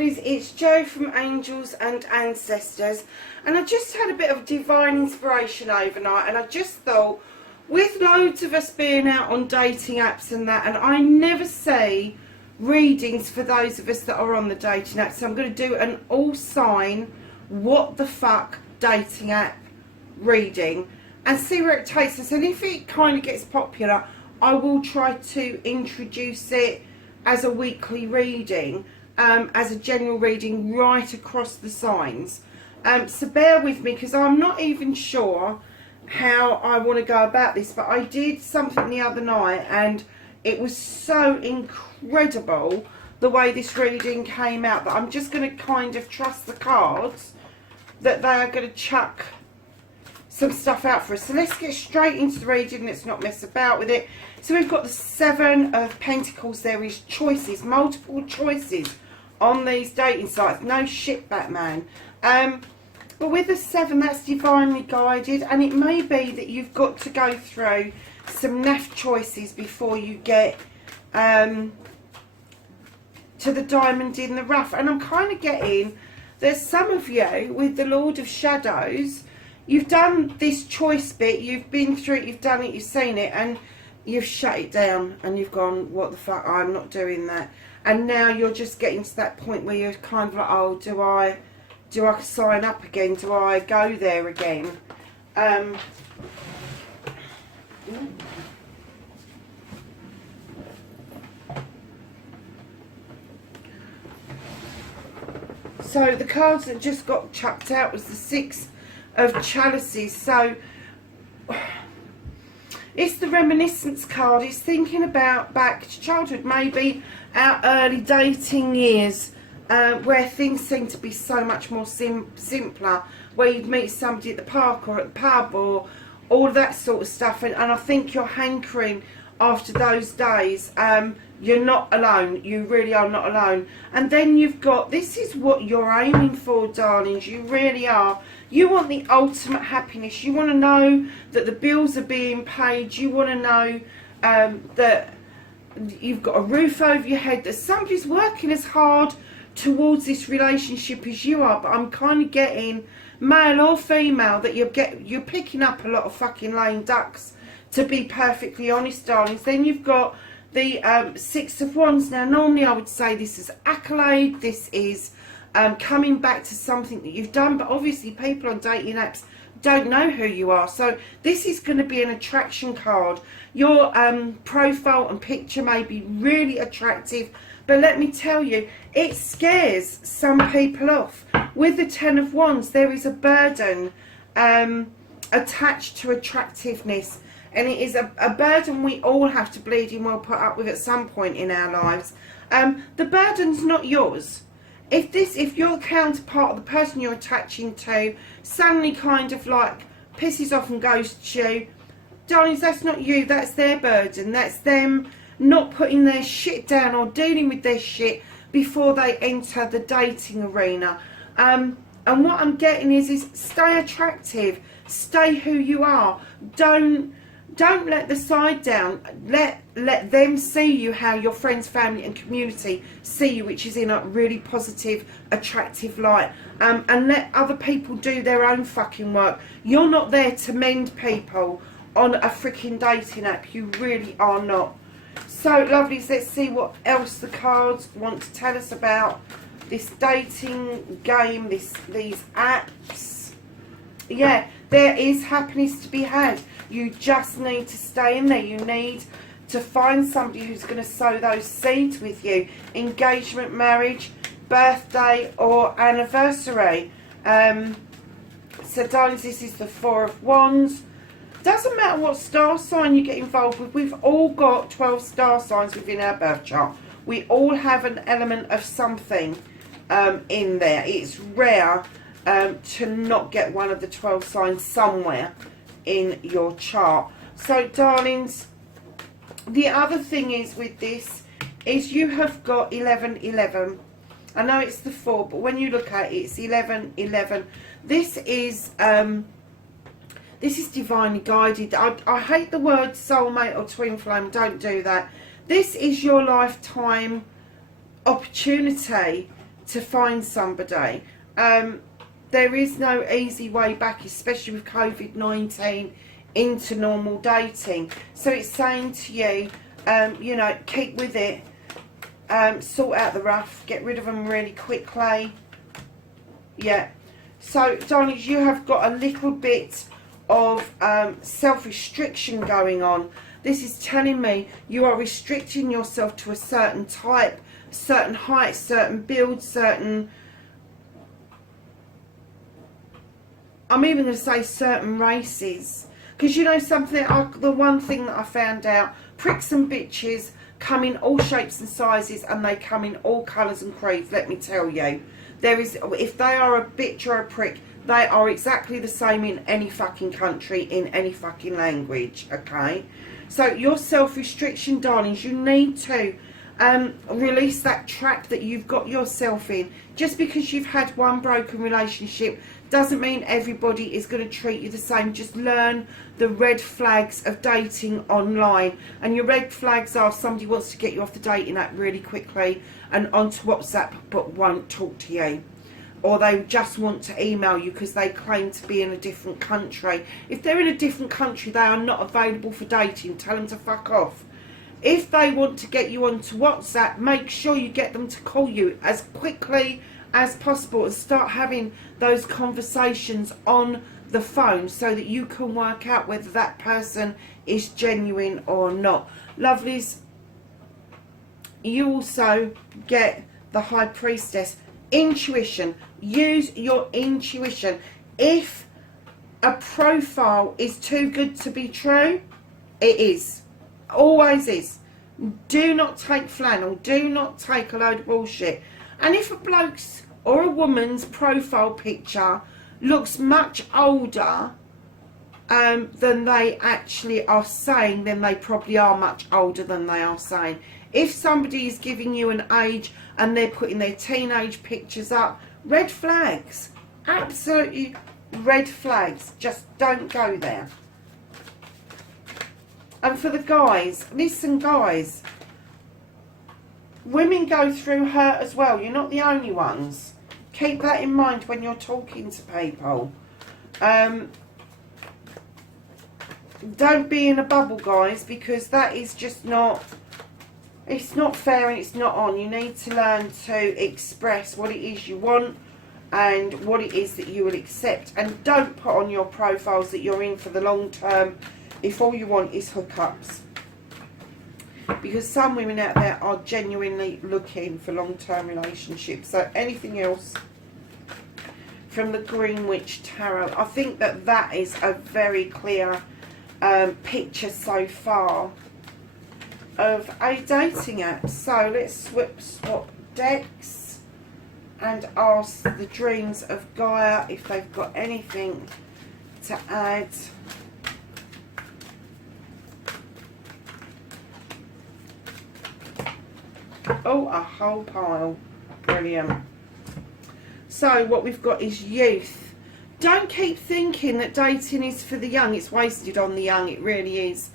lovelies, it's Jo from Angels and Ancestors, and I just had a bit of divine inspiration overnight, and I just thought, with loads of us being out on dating apps and that, and I never see readings for those of us that are on the dating apps, so I'm going to do an all sign what the fuck dating app reading and see where it takes us. And if it kind of gets popular, I will try to introduce it as a weekly reading, as a general reading right across the signs. So bear with me, because I'm not even sure how I want to go about this, but I did something the other night and it was so incredible the way this reading came out that I'm just going to kind of trust the cards that they are going to chuck some stuff out for us. So let's get straight into the reading. Let's not mess about with it. So we've got the Seven of Pentacles. There is choices, multiple choices on these dating sites. No shit, Batman. But with the Seven, that's divinely guided, and it may be that you've got to go through some naff choices before you get to the diamond in the rough. And I'm kind of getting that some of you, with the Lord of Shadows, you've done this choice bit, you've been through it, you've done it, you've seen it, and you've shut it down, and you've gone, what the fuck, I'm not doing that. And now you're just getting to that point where you're kind of like, oh, do I sign up again? Do I go there again? So the cards that just got chucked out was the Six of Chalices. So it's the reminiscence card. It's thinking about back to childhood, maybe our early dating years, where things seem to be so much more simpler, where you'd meet somebody at the park or at the pub or all of that sort of stuff, and I think you're hankering after those days. You're not alone. You really are not alone. And then you've got, this is what you're aiming for, darlings. You really are. You want the ultimate happiness. You want to know that the bills are being paid. You want to know that you've got a roof over your head, that somebody's working as hard towards this relationship as you are. But I'm kind of getting, male or female, that you're picking up a lot of fucking lame ducks, to be perfectly honest, darlings. Then you've got the Six of Wands. Now normally I would say this is accolade, this is coming back to something that you've done, but obviously people on dating apps don't know who you are, so this is going to be an attraction card. Your profile and picture may be really attractive, but let me tell you, it scares some people off. With the Ten of Wands, there is a burden attached to attractiveness, and it is a burden we all have to bleeding well put up with at some point in our lives. The burden's not yours. If your counterpart, the person you're attaching to, suddenly kind of like pisses off and ghosts you, darlings, that's not you, that's their burden. That's them not putting their shit down or dealing with their shit before they enter the dating arena. And what I'm getting is stay attractive, stay who you are. Don't let the side down. Let them see you how your friends, family and community see you, which is in a really positive, attractive light. And let other people do their own fucking work. You're not there to mend people on a freaking dating app. You really are not. So lovelies, let's see what else the cards want to tell us about this dating game, these apps. Yeah, there is happiness to be had. You just need to stay in there. You need to find somebody who's going to sow those seeds with you. Engagement, marriage, birthday or anniversary. So darlings, this is the Four of Wands. Doesn't matter what star sign you get involved with. We've all got 12 star signs within our birth chart. We all have an element of something in there. It's rare to not get one of the 12 signs somewhere in your chart. So darlings, the other thing is with this is you have got 1111. I know it's the 4, but when you look at it, it's 1111. This is divinely guided. I hate the word soulmate or twin flame. Don't do that. This is your lifetime opportunity to find somebody. There is no easy way back, especially with COVID-19, into normal dating. So it's saying to you, you know, keep with it, sort out the rough, get rid of them really quickly. Yeah. So, darlings, you have got a little bit of self-restriction going on. This is telling me you are restricting yourself to a certain type, certain height, certain build, certain... I'm even going to say certain races. Because you know something, the one thing that I found out, pricks and bitches come in all shapes and sizes, and they come in all colours and creeds, let me tell you. There is, if they are a bitch or a prick, they are exactly the same in any fucking country, in any fucking language, okay? So your self-restriction, darlings, you need to release that trap that you've got yourself in. Just because you've had one broken relationship doesn't mean everybody is going to treat you the same. Just learn the red flags of dating online. And your red flags are somebody wants to get you off the dating app really quickly and onto WhatsApp but won't talk to you. Or they just want to email you because they claim to be in a different country. If they're in a different country, they are not available for dating. Tell them to fuck off. If they want to get you onto WhatsApp, make sure you get them to call you as quickly as possible and start having those conversations on the phone so that you can work out whether that person is genuine or not. Lovelies, you also get the High Priestess. Intuition. Use your intuition. If a profile is too good to be true, it is. Always is. Do not take flannel. Do not take a load of bullshit. And if a bloke's or a woman's profile picture looks much older than they actually are saying, then they probably are much older than they are saying. If somebody is giving you an age and they're putting their teenage pictures up, red flags. Absolutely red flags. Just don't go there. And for the guys, listen guys, women go through hurt as well. You're not the only ones. Keep that in mind when you're talking to people. Don't be in a bubble, guys, because that is just not... It's not fair and it's not on. You need to learn to express what it is you want and what it is that you will accept. And don't put on your profiles that you're in for the long term if all you want is hookups. Because some women out there are genuinely looking for long-term relationships. So anything else from the Green Witch Tarot, I think that that is a very clear picture so far of a dating app. So let's swap decks and ask the Dreams of Gaia if they've got anything to add. Oh, a whole pile. Brilliant. So what we've got is youth. Don't keep thinking that dating is for the young. It's wasted on the young. It really is.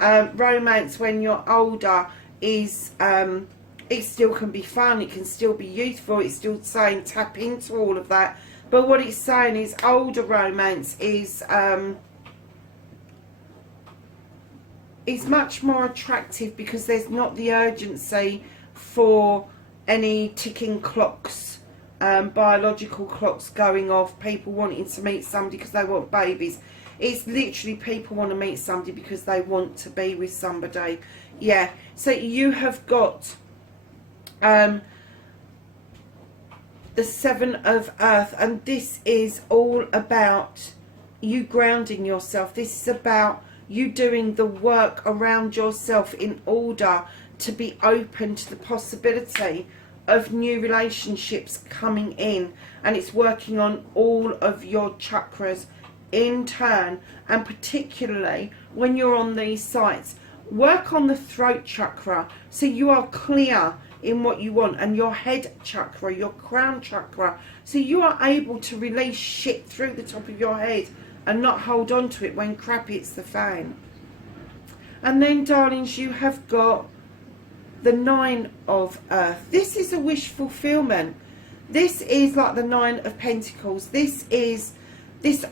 Romance when you're older is it still can be fun, it can still be youthful, it's still saying tap into all of that, but what it's saying is older romance is much more attractive because there's not the urgency for any ticking clocks, biological clocks going off, people wanting to meet somebody because they want babies. It's literally people want to meet somebody because they want to be with somebody. Yeah, so you have got the Seven of Earth, and this is all about you grounding yourself. This is about you doing the work around yourself in order to be open to the possibility of new relationships coming in, and it's working on all of your chakras in turn. And particularly when you're on these sites, work on the throat chakra so you are clear in what you want, and your head chakra, your crown chakra, so you are able to release shit through the top of your head and not hold on to it when crap hits the fan. And then, darlings, you have got the Nine of Earth. This is a wish fulfillment. This is like the Nine of Pentacles. This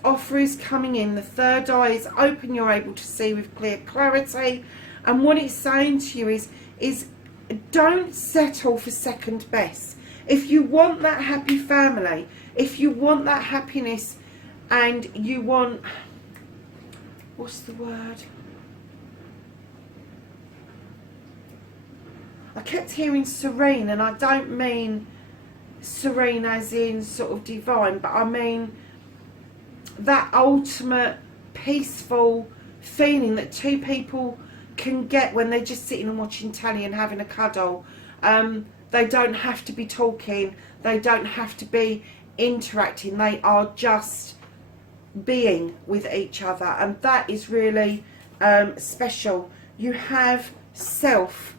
offer is coming in. The third eye is open. You're able to see with clear clarity. And what it's saying to you is don't settle for second best. If you want that happy family, if you want that happiness, and you want, what's the word? I kept hearing serene, and I don't mean serene as in sort of divine, but I mean that ultimate peaceful feeling that two people can get when they're just sitting and watching telly and having a cuddle. They don't have to be talking, they don't have to be interacting, they are just being with each other, and that is really special. You have self.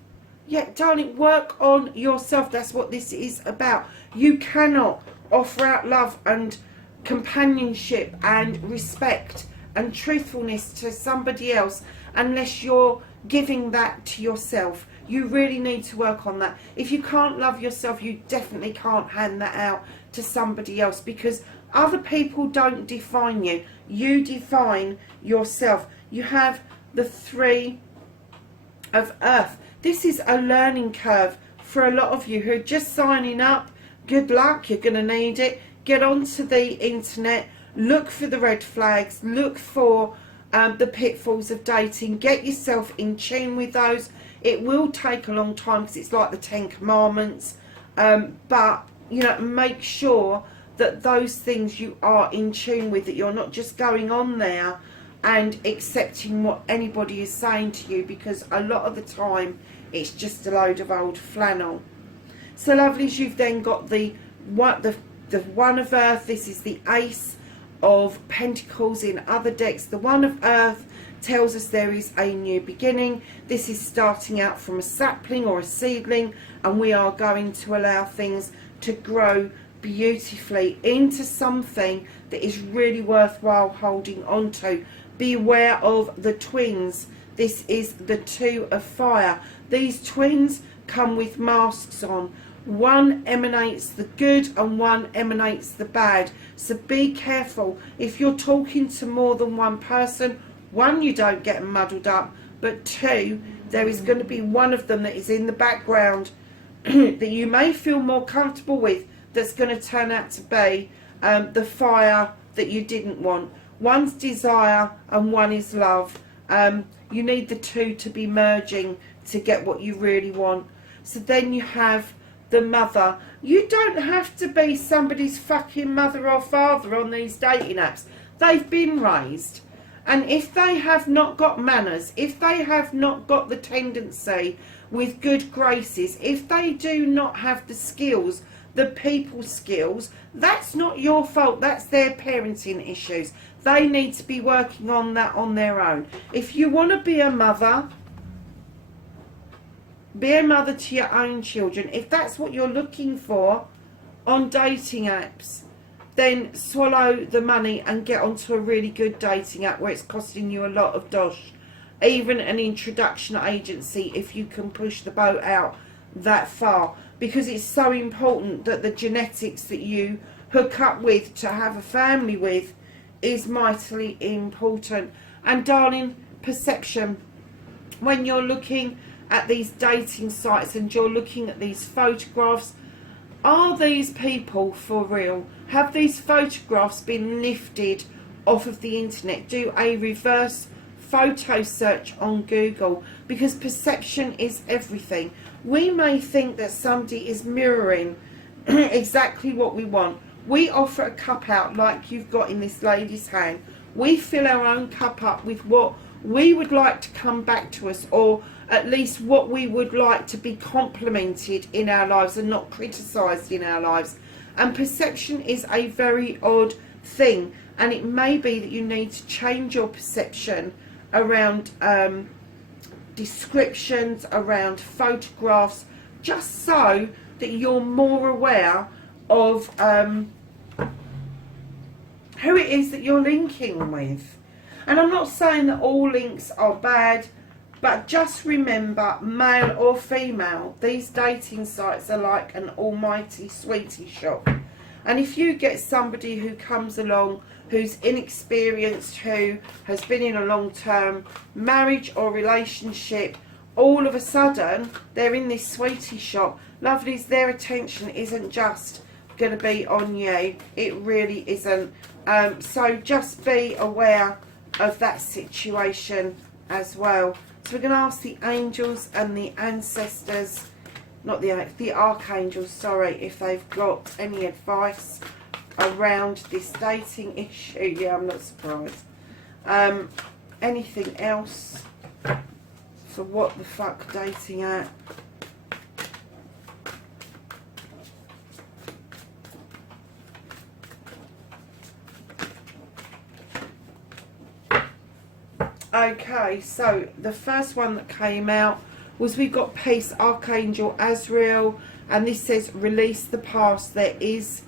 Yeah, darling, work on yourself. That's what this is about. You cannot offer out love and companionship and respect and truthfulness to somebody else unless you're giving that to yourself. You really need to work on that. If you can't love yourself, you definitely can't hand that out to somebody else, because other people don't define you. You define yourself. You have the Three of Earth. This is a learning curve for a lot of you who are just signing up. Good luck, you're going to need it. Get onto the internet, look for the red flags, look for the pitfalls of dating, get yourself in tune with those. It will take a long time because it's like the 10 Commandments, but you know, make sure that those things you are in tune with, that you're not just going on there and accepting what anybody is saying to you, because a lot of the time it's just a load of old flannel. So lovelies, you've then got the One of Earth. This is the Ace of Pentacles in other decks. The One of Earth tells us there is a new beginning. This is starting out from a sapling or a seedling, and we are going to allow things to grow beautifully into something that is really worthwhile holding on to. Beware of the twins. This is the Two of Fire. These twins come with masks on. One emanates the good and one emanates the bad. So be careful. If you're talking to more than one person, one, you don't get muddled up, but two, there is going to be one of them that is in the background that you may feel more comfortable with, that's going to turn out to be the fire that you didn't want. One's desire and one is love. You need the two to be merging to get what you really want. So then you have the mother. You don't have to be somebody's fucking mother or father on these dating apps. They've been raised. And if they have not got manners, if they have not got the tendency with good graces, if they do not have the skills, the people skills, that's not your fault. That's their parenting issues. They need to be working on that on their own. If you want to be a mother to your own children. If that's what you're looking for on dating apps, then swallow the money and get onto a really good dating app where it's costing you a lot of dosh. Even an introduction agency, if you can push the boat out that far, because it's so important that the genetics that you hook up with to have a family with is mightily important. And darling, perception. When you're looking at these dating sites and you're looking at these photographs, are these people for real? Have these photographs been lifted off of the internet? Do a reverse photo search on Google, because perception is everything. We may think that somebody is mirroring exactly what we want. We offer a cup out like you've got in this lady's hand. We fill our own cup up with what we would like to come back to us, or at least what we would like to be complimented in our lives and not criticised in our lives. And perception is a very odd thing, and it may be that you need to change your perception around descriptions, around photographs, just so that you're more aware of who it is that you're linking with. And I'm not saying that all links are bad. But just remember, male or female, these dating sites are like an almighty sweetie shop. And if you get somebody who comes along who's inexperienced, who has been in a long-term marriage or relationship, all of a sudden they're in this sweetie shop, lovelies, their attention isn't just going to be on you. It really isn't. So just be aware of that situation as well. So we're going to ask the angels and the ancestors, not the archangels, sorry, if they've got any advice around this dating issue. Yeah, I'm not surprised. Anything else for what the fuck dating at? Okay, so the first one that came out was we've got Peace, Archangel Azrael, and this says release the past. There is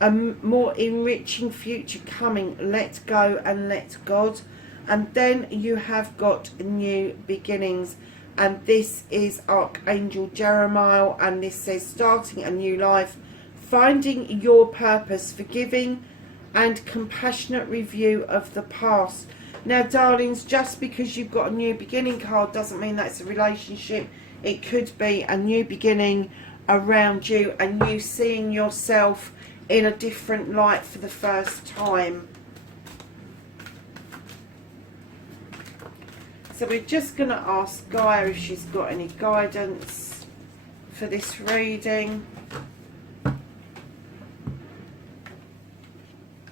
a more enriching future coming. Let go and let God. And then you have got new beginnings, and this is Archangel Jeremiah, and this says starting a new life, finding your purpose, forgiving and compassionate review of the past. Now, darlings, just because you've got a new beginning card doesn't mean that's a relationship. It could be a new beginning around you and you seeing yourself in a different light for the first time. So we're just going to ask Gaia if she's got any guidance for this reading.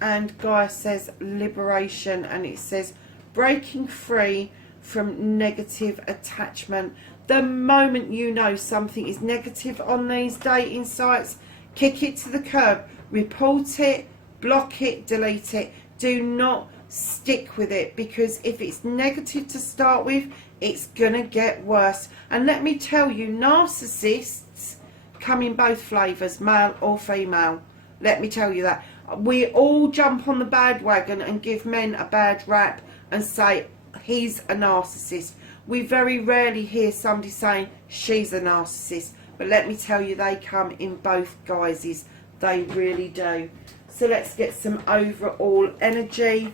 And Gaia says liberation, and it says breaking free from negative attachment. The moment you know something is negative on these dating sites, kick it to the curb, report it, block it, delete it. Do not stick with it, because if it's negative to start with, it's gonna get worse. And let me tell you, narcissists come in both flavours, male or female. Let me tell you that. We all jump on the bad wagon and give men a bad rap and say he's a narcissist. We very rarely hear somebody saying she's a narcissist, but let me tell you, they come in both guises. They really do. So let's get some overall energy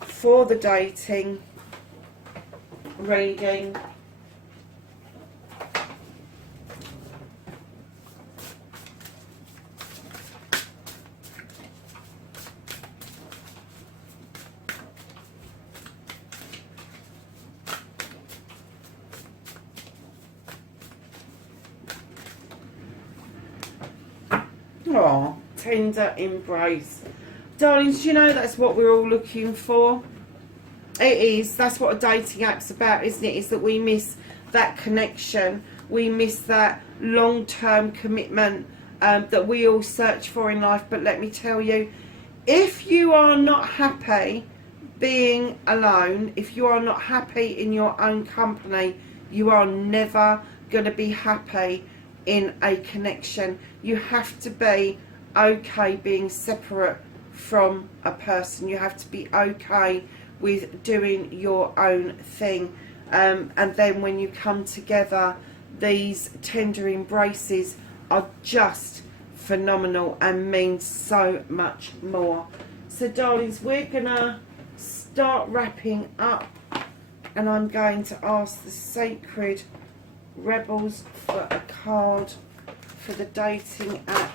for the dating reading. Oh, tender embrace. Darlings, you know that's what we're all looking for. It is. That's what a dating app's about, isn't it? Is that we miss that connection. We miss that long-term commitment that we all search for in life. But let me tell you, if you are not happy being alone, if you are not happy in your own company, you are never going to be happy in a connection. You have to be okay being separate from a person. You have to be okay with doing your own thing, and then when you come together, these tender embraces are just phenomenal and mean so much more. So darlings, we're gonna start wrapping up, and I'm going to ask the sacred rebels for a card for the dating app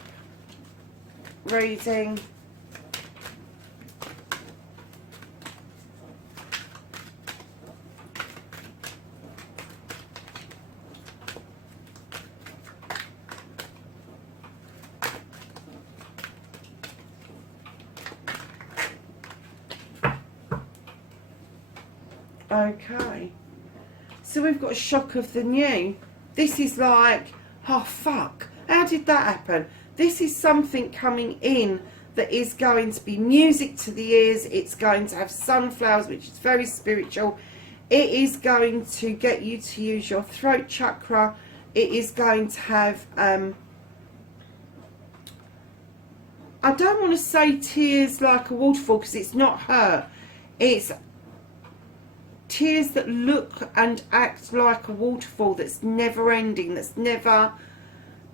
reading. Okay, so we've got a shock of the new. This is like, oh fuck, how did that happen? This is something coming in that is going to be music to the ears. It's going to have sunflowers, which is very spiritual. It is going to get you to use your throat chakra. It is going to have, I don't want to say tears like a waterfall, because it's not hurt. It's tears that look and act like a waterfall that's never ending, that's never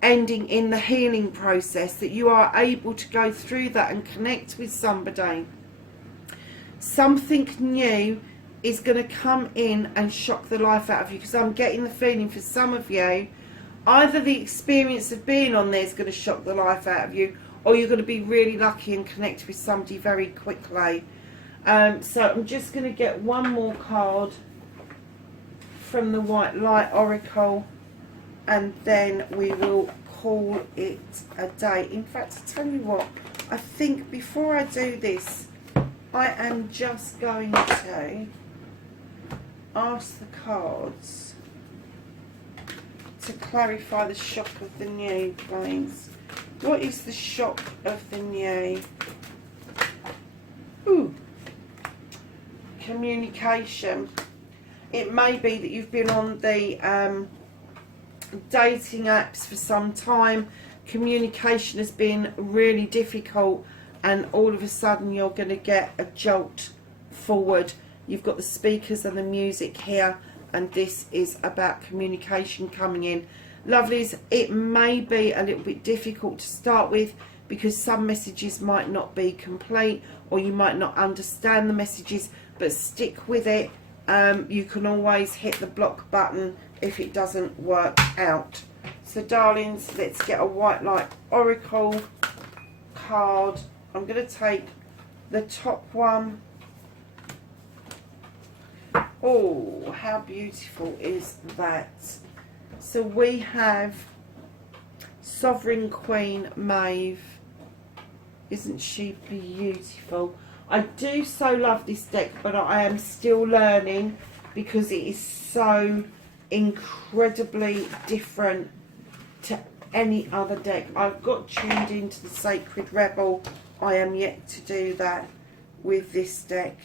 ending in the healing process, that you are able to go through that and connect with somebody. Something new is going to come in and shock the life out of you, because I'm getting the feeling for some of you, either the experience of being on there is going to shock the life out of you, or you're going to be really lucky and connect with somebody very quickly. So I'm just going to get one more card from the White Light Oracle, and then we will call it a day. In fact, I tell you what, I think before I do this, I am just going to ask the cards to clarify the shock of the new, please. What is the shock of the new? Ooh. Communication. It may be that you've been on the dating apps for some time. Communication has been really difficult, and all of a sudden you're going to get a jolt forward. You've got the speakers and the music here, and this is about communication coming in. Lovelies, it may be a little bit difficult to start with, because some messages might not be complete, or you might not understand the messages, but stick with it. You can always hit the block button if it doesn't work out. So darlings, let's get a White Light Oracle card. I'm going to take the top one. Oh, how beautiful is that? So we have Sovereign Queen Maeve. Isn't she beautiful? I do so love this deck, but I am still learning, because it is so incredibly different to any other deck. I've got tuned into the Sacred Rebel. I am yet to do that with this deck.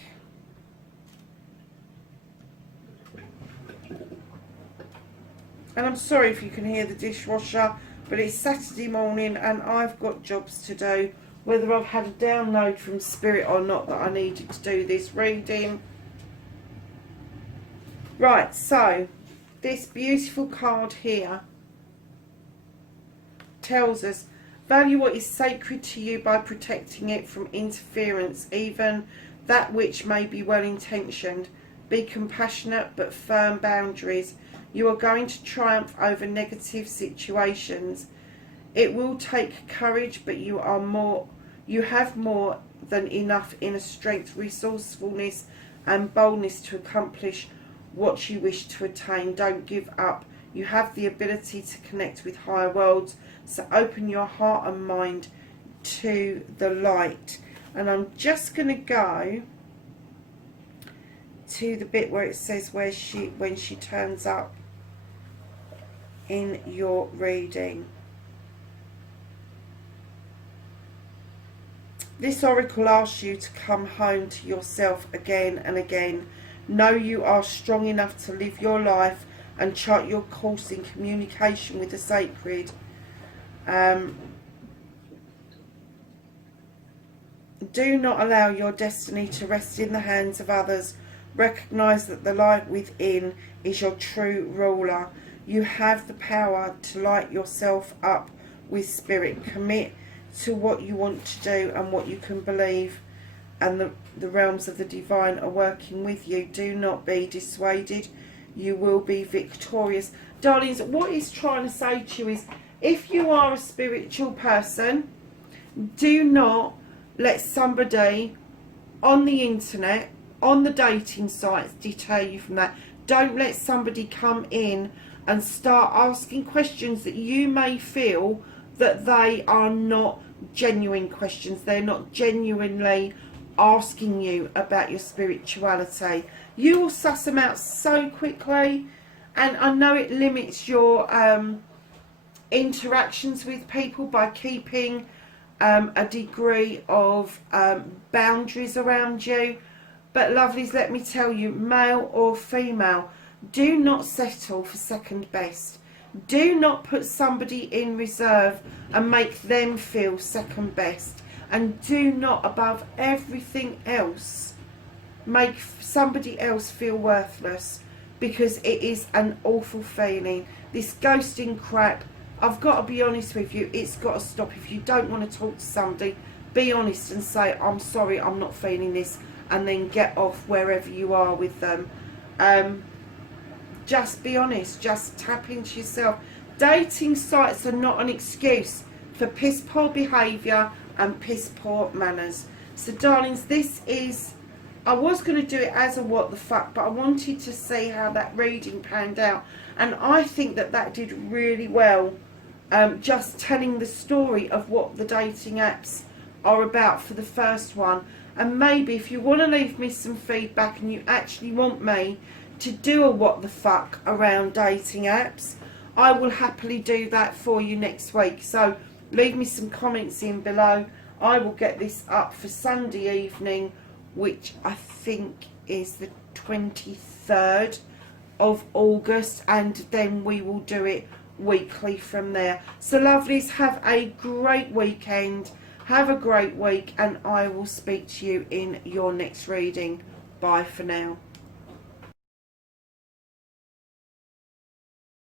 And I'm sorry if you can hear the dishwasher, but it's Saturday morning and I've got jobs to do. Whether I've had a download from Spirit or not that I needed to do this reading. Right, so this beautiful card here tells us, value what is sacred to you by protecting it from interference, even that which may be well intentioned. Be compassionate but firm boundaries. You are going to triumph over negative situations. It will take courage, but you have more than enough inner strength, resourcefulness and boldness to accomplish what you wish to attain. Don't give up. You have the ability to connect with higher worlds, so open your heart and mind to the light. And I'm just going to go to the bit where it says when she turns up in your reading. This oracle asks you to come home to yourself again and again. Know you are strong enough to live your life and chart your course in communication with the sacred. Do not allow your destiny to rest in the hands of others. Recognize that the light within is your true ruler. You have the power to light yourself up with spirit. Commit to what you want to do and what you can believe, and the realms of the divine are working with you. Do not be dissuaded. You will be victorious. Darlings, what he's trying to say to you is, if you are a spiritual person, do not let somebody on the internet, on the dating sites, deter you from that. Don't let somebody come in and start asking questions that you may feel that they are not genuine questions. They're not genuinely asking you about your spirituality. You will suss them out so quickly, and I know it limits your interactions with people by keeping a degree of boundaries around you. But lovelies, let me tell you, male or female, do not settle for second best. Do not put somebody in reserve and make them feel second best. And do not, above everything else, make somebody else feel worthless, because it is an awful feeling. This ghosting crap, I've got to be honest with you, it's got to stop. If you don't want to talk to somebody, be honest and say, I'm sorry, I'm not feeling this, and then get off wherever you are with them. Just be honest, just tap into yourself. Dating sites are not an excuse for piss poor behaviour and piss poor manners. So darlings, this is, I was going to do it as a what the fuck, but I wanted to see how that reading panned out, and I think that that did really well, just telling the story of what the dating apps are about for the first one. And maybe if you want to leave me some feedback and you actually want me to do a what the fuck around dating apps, I will happily do that for you next week. So leave me some comments in below. I will get this up for Sunday evening, which I think is the 23rd of August, and then we will do it weekly from there. So lovelies, have a great weekend, have a great week, and I will speak to you in your next reading. Bye for now.